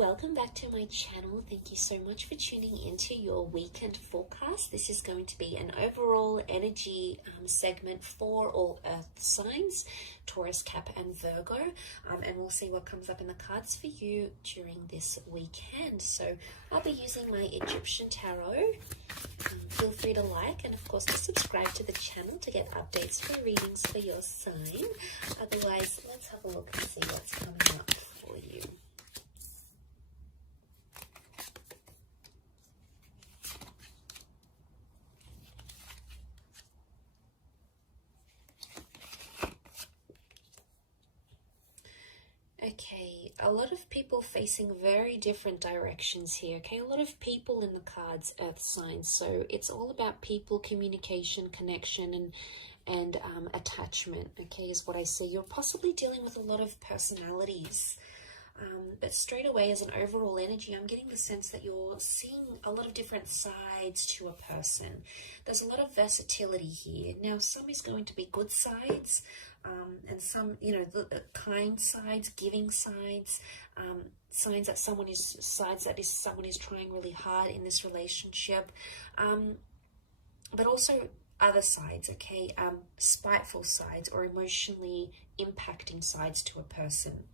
welcome back to my channel. Thank you so much for tuning into your weekend forecast. This is going to be an overall energy segment for all earth signs, Taurus, Cap and Virgo, and we'll see what comes up in the cards for you during this weekend. So I'll be using my Egyptian tarot. Feel free to like and of course to subscribe to the channel to get updates for readings for your sign. Otherwise, let's have a look and see what's coming up for you. Okay, a lot of people facing very different directions here. Okay, a lot of people in the cards, earth signs. So it's all about people, communication, connection, and attachment. Okay, is what I see. You're possibly dealing with a lot of personalities. But straight away, as an overall energy, I'm getting the sense that you're seeing a lot of different sides to a person. There's a lot of versatility here. Now, some is going to be good sides, and some, you know, the kind sides, giving sides, signs that someone is trying really hard in this relationship, but also other sides, okay, spiteful sides or emotionally impacting sides to a person.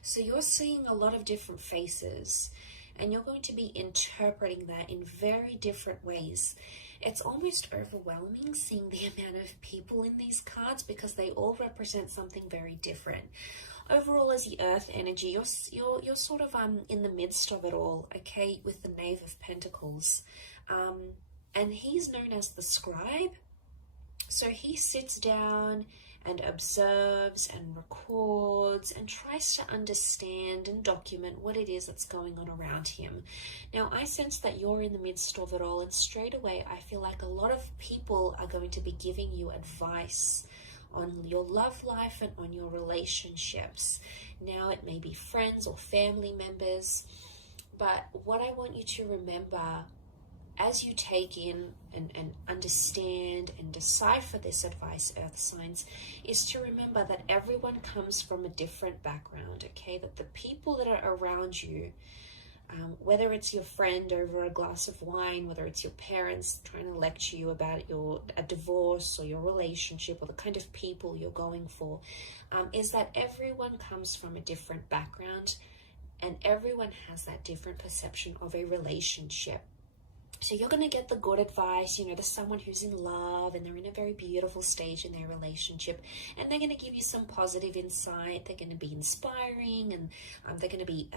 So you're seeing a lot of different faces and you're going to be interpreting that in very different ways. It's almost overwhelming seeing the amount of people in these cards because they all represent something very different. Overall, as the earth energy, you're sort of in the midst of it all, okay, with the Knave of Pentacles. And he's known as the scribe. So he sits down and observes and records and tries to understand and document what it is that's going on around him. Now, I sense that you're in the midst of it all, and straight away I feel like a lot of people are going to be giving you advice on your love life and on your relationships. Now, it may be friends or family members, but what I want you to remember as you take in and understand and decipher this advice, earth signs, is to remember that everyone comes from a different background, okay? That the people that are around you, whether it's your friend over a glass of wine, whether it's your parents trying to lecture you about a divorce or your relationship or the kind of people you're going for, is that everyone comes from a different background and everyone has that different perception of a relationship. So you're going to get the good advice, you know, there's someone who's in love and they're in a very beautiful stage in their relationship, and they're going to give you some positive insight. They're going to be inspiring, and they're going to be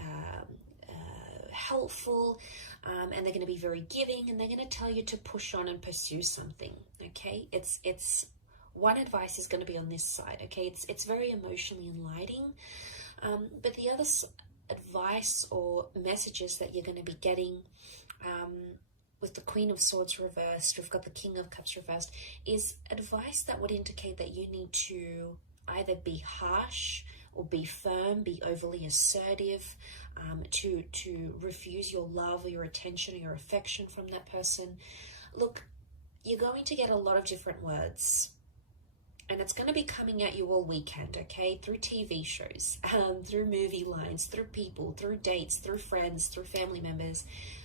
helpful, and they're going to be very giving, and they're going to tell you to push on and pursue something, okay? It's one advice is going to be on this side, okay? It's very emotionally enlightening, but the other advice or messages that you're going to be getting, with the Queen of Swords reversed, we've got the King of Cups reversed, is advice that would indicate that you need to either be harsh or be firm, be overly assertive, to refuse your love or your attention or your affection from that person. Look, you're going to get a lot of different words, and it's going to be coming at you all weekend, okay? Through TV shows, through movie lines, through people, through dates, through friends, through family members.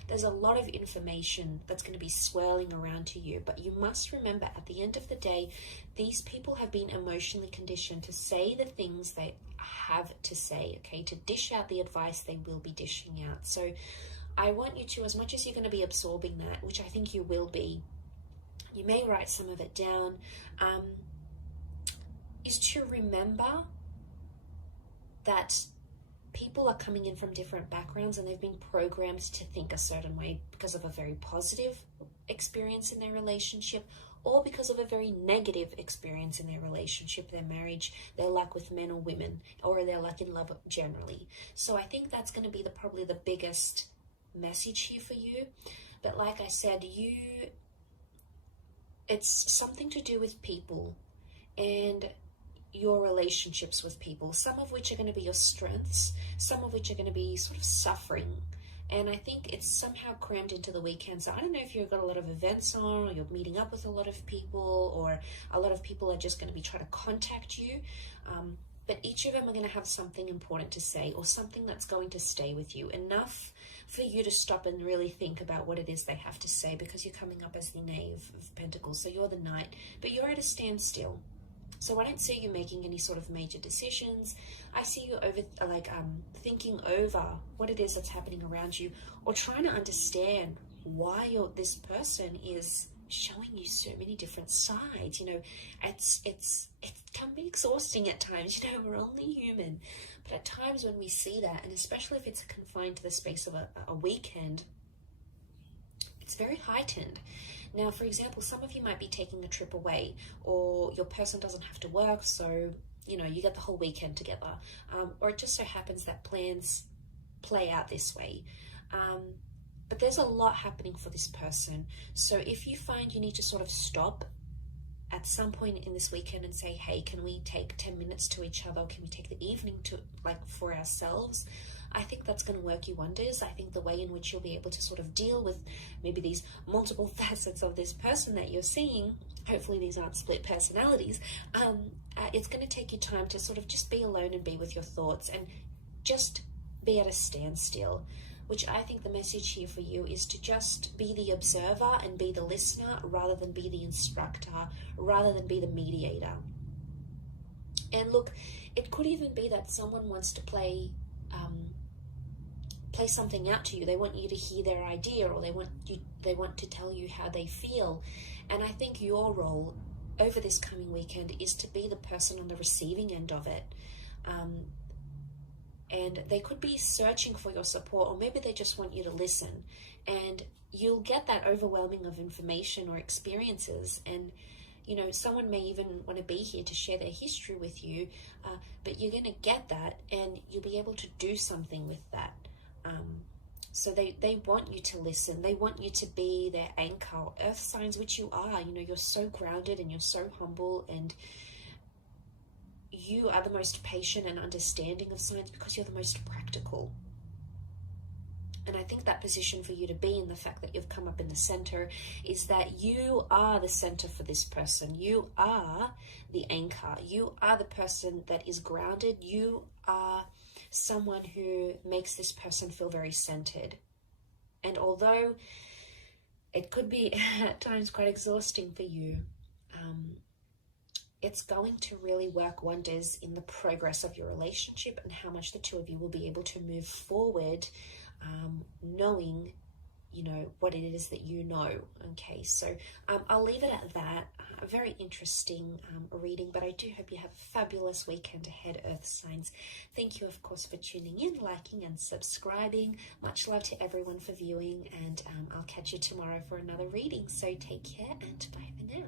There's a lot of information that's going to be swirling around to you, but you must remember at the end of the day, these people have been emotionally conditioned to say the things they have to say, okay? To dish out the advice they will be dishing out. So I want you to, as much as you're going to be absorbing that, which I think you will be, you may write some of it down, is to remember that people are coming in from different backgrounds and they've been programmed to think a certain way because of a very positive experience in their relationship or because of a very negative experience in their relationship, their marriage, their luck with men or women, or their luck in love generally. So I think that's going to be probably the biggest message here for you. But like I said, it's something to do with people and your relationships with people, some of which are going to be your strengths, some of which are going to be sort of suffering. And I think it's somehow crammed into the weekend. So I don't know if you've got a lot of events on, or you're meeting up with a lot of people, or a lot of people are just going to be trying to contact you. but each of them are going to have something important to say, or something that's going to stay with you, enough for you to stop and really think about what it is they have to say, because you're coming up as the Knave of Pentacles, so you're the Knight, but you're at a standstill. So I don't see you making any sort of major decisions. I see you thinking over what it is that's happening around you, or trying to understand why this person is showing you so many different sides. You know, it can be exhausting at times. You know, we're only human, but at times when we see that, and especially if it's confined to the space of a weekend, it's very heightened. Now, for example, some of you might be taking a trip away, or your person doesn't have to work, so, you know, you get the whole weekend together. Or it just so happens that plans play out this way. But there's a lot happening for this person. So if you find you need to sort of stop at some point in this weekend and say, hey, can we take 10 minutes to each other? Can we take the evening to, for ourselves? I think that's going to work you wonders. I think the way in which you'll be able to sort of deal with maybe these multiple facets of this person that you're seeing, hopefully these aren't split personalities, it's going to take you time to sort of just be alone and be with your thoughts and just be at a standstill, which I think the message here for you is to just be the observer and be the listener, rather than be the instructor, rather than be the mediator. And look, it could even be that someone wants to play something out to you. They want you to hear their idea, or they want to tell you how they feel. And I think your role over this coming weekend is to be the person on the receiving end of it. And they could be searching for your support, or maybe they just want you to listen. And you'll get that overwhelming of information or experiences. And, you know, someone may even want to be here to share their history with you, but you're going to get that, and you'll be able to do something with that. So they want you to listen. They want you to be their anchor, earth signs, which you are. You know, you're so grounded and you're so humble, and you are the most patient and understanding of signs because you're the most practical. And I think that position for you to be in, the fact that you've come up in the center, is that you are the center for this person. You are the anchor. You are the person that is grounded. You are someone who makes this person feel very centered. And although it could be at times quite exhausting for you, it's going to really work wonders in the progress of your relationship and how much the two of you will be able to move forward, knowing, you know, what it is that you know. Okay, so I'll leave it at that. A very interesting reading, but I do hope you have a fabulous weekend ahead, Earth signs. Thank you, of course, for tuning in, liking and subscribing. Much love to everyone for viewing, and I'll catch you tomorrow for another reading. So take care, and bye for now.